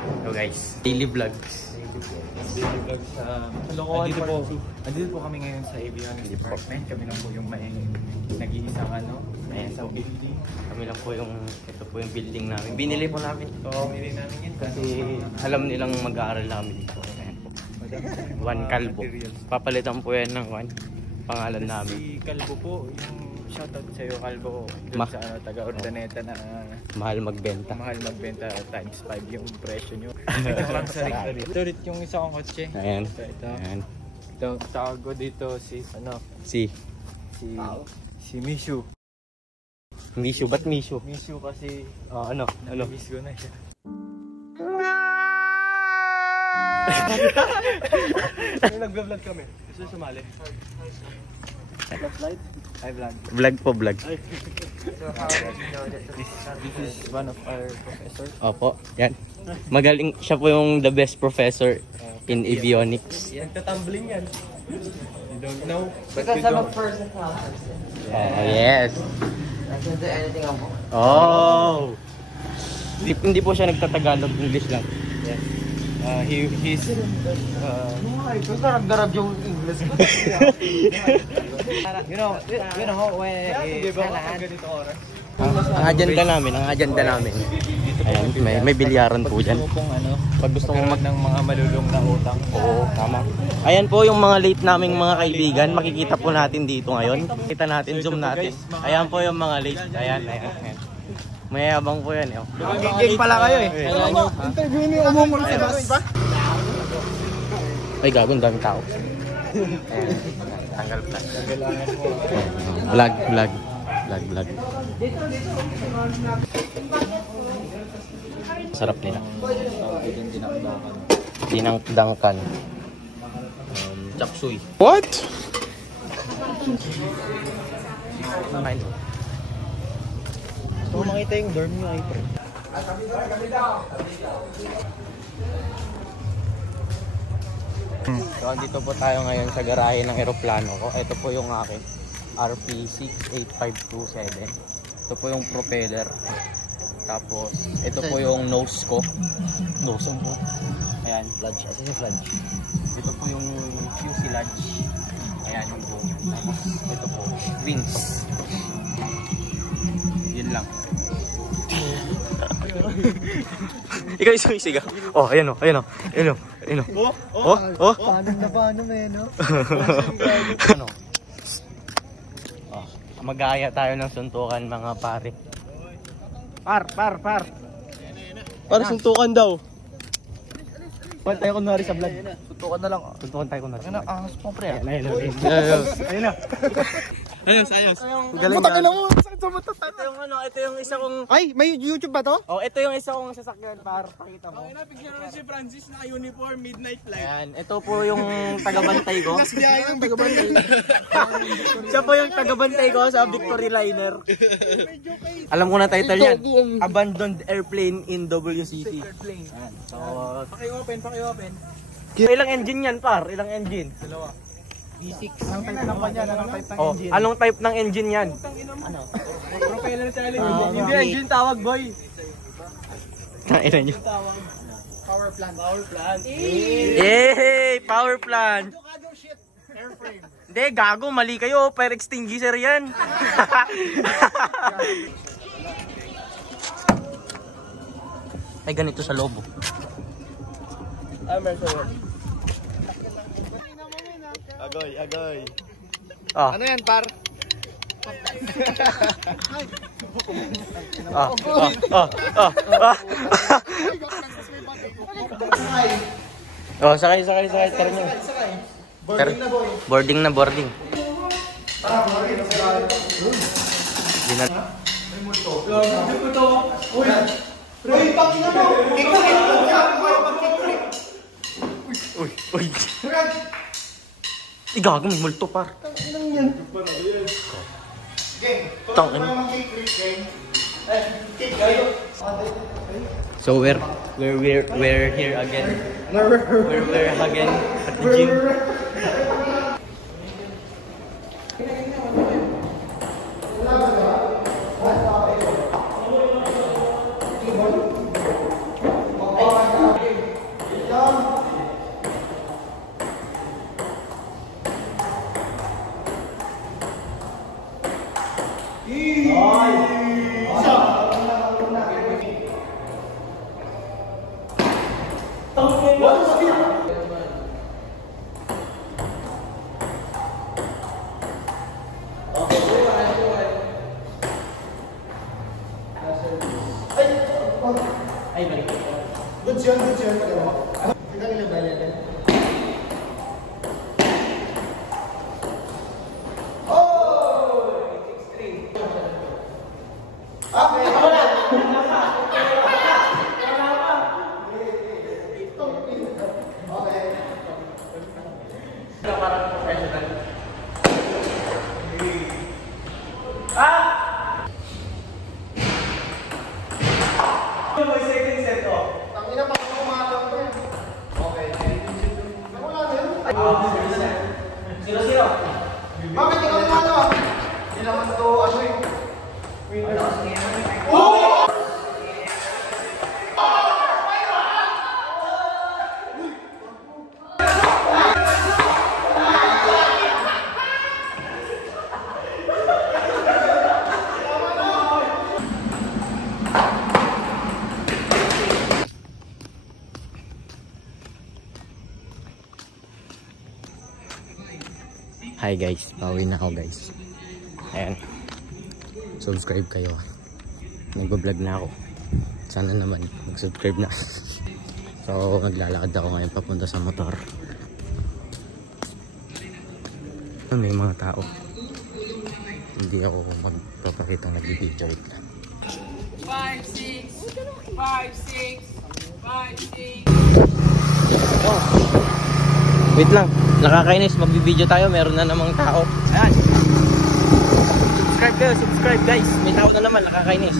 Hello guys, daily vlogs. Daily vlogs sa Caloocan. Andito po kami ngayon sa Avionics Department. Kami lang po yung may nag-iisang sa building. Kami lang po yung, ito po yung building namin. Binili po namin. Binili namin yun Kasi alam nilang mag-aaral namin dito. Juan Calvo. Papalitan po yan ng Juan. Pangalan namin. Si Calvo po, yung shoutout sa iyo Calvo. Doon sa taga-Urdaneta na mahal magbenta. Mahal magbenta times 5 yung presyo nyo. Ito lang sa rin. Ito rin yung isa kong kotse. Ayan. Ayan. Ito, tawag ko dito si si Mishu. Mishu, ba't Mishu? Mishu kasi Miss ko na siya. Nag-vlog kami. Gusto sumali? Vlog? Ay, vlog. Vlog po, vlog. This is one of our professors. Opo, yan. Magaling, siya po yung the best professor in avionics. Nagtatumbling yan. You don't know. Because I'm a first class. Oh, yes. I can do anything I want. Oh! Hindi po siya nagtatagalog, English lang. Yes. He's Gusto nagdarab yung English ko. You know when ganito oras. Ang agenda namin. Ayan, may bilyaran po dyan. Pag gusto mo ng mga malulong na utang. Oo, tama. Ayan po yung mga late naming mga kaibigan. Makikita po natin dito ngayon. Kita natin, zoom natin. Ayan po yung mga late. Ayan. Mayabang po yan. Gigig pala kayo eh. Interview niyo umungol sa bus. Ay, gago, ang daming tao. Ayan, tanggal plan. Vlog. Sarap nila. Dinangdangkan. Chop suey. What? Kung makita yung dorm nyo ay pre. So, dito po tayo ngayon sa garahe ng eroplano ko. Ito po yung akin. RP68527. Ito po yung propeller. Tapos, ito po yung nose ko. Nose mo. Ayan. Flange. Ito yung flange. Ito po yung fuselage. Ayan yung boom. Tapos, ito po. Wings. Yun lang. Ikaw isang isigaw. Oh, ayan o. Oh. Paano no? Ano? Mag-aaya tayo ng suntukan mga pare. Par. Para suntukan daw. Pwede tayo kunwari sa vlog. Tutukan na lang. Suntukan tayo kunwari. Ahas mo pre. Ayun na. Ayos. Galing na mo. Ito yung isa kong... Ay, may YouTube ba to? Oh, ito yung isa kong sasakyan para pakita mo. Napigyan na si Francis na uniform midnight flight. Ayan, ito po yung tagabantay ko. Mas biyahe ng tagabantay. Siya po yung tagabantay ko sa Victory Liner. Alam ko na title yan. Abandoned Airplane in WCC. Ayan. So, Paki-open. ilang engine yan, par? Ilang engine? Dalawa. B6. Anong type ng kanya? Anong type ng Oh, engine? anong type ng engine yan? Ano? Propeller challenge. Hindi engine tawag boy. Kailan nyo? Power plant. Yay! Power plant! Airframe. Hindi, gago. Mali kayo. Fire extinguisher yan. Ay, ganito sa lobo. Agoy. Ah. Ano yan, par? Oh, sakay. Tara nyo. Boarding na. Uy. Igago, may multo par. Tangin. So we're here again. We're again at the gym. Goods yun. Tignan nila ba yan? Bakit ikaw yung ano? Hindi naman ito ano eh. Hi guys, pauwi na ako guys. Ayan. Subscribe kayo. Nagbablog na ako. Sana naman mag-subscribe na. So, naglalakad ako ngayon papunta sa motor. May mga tao. Hindi ako magpapakita ng nag-video. 5, 6, 5, 6, 5, 6. Wait lang, nakakainis, magbibideo tayo, meron na namang tao. Ayan. Subscribe kayo, subscribe guys. May tao na naman, nakakainis.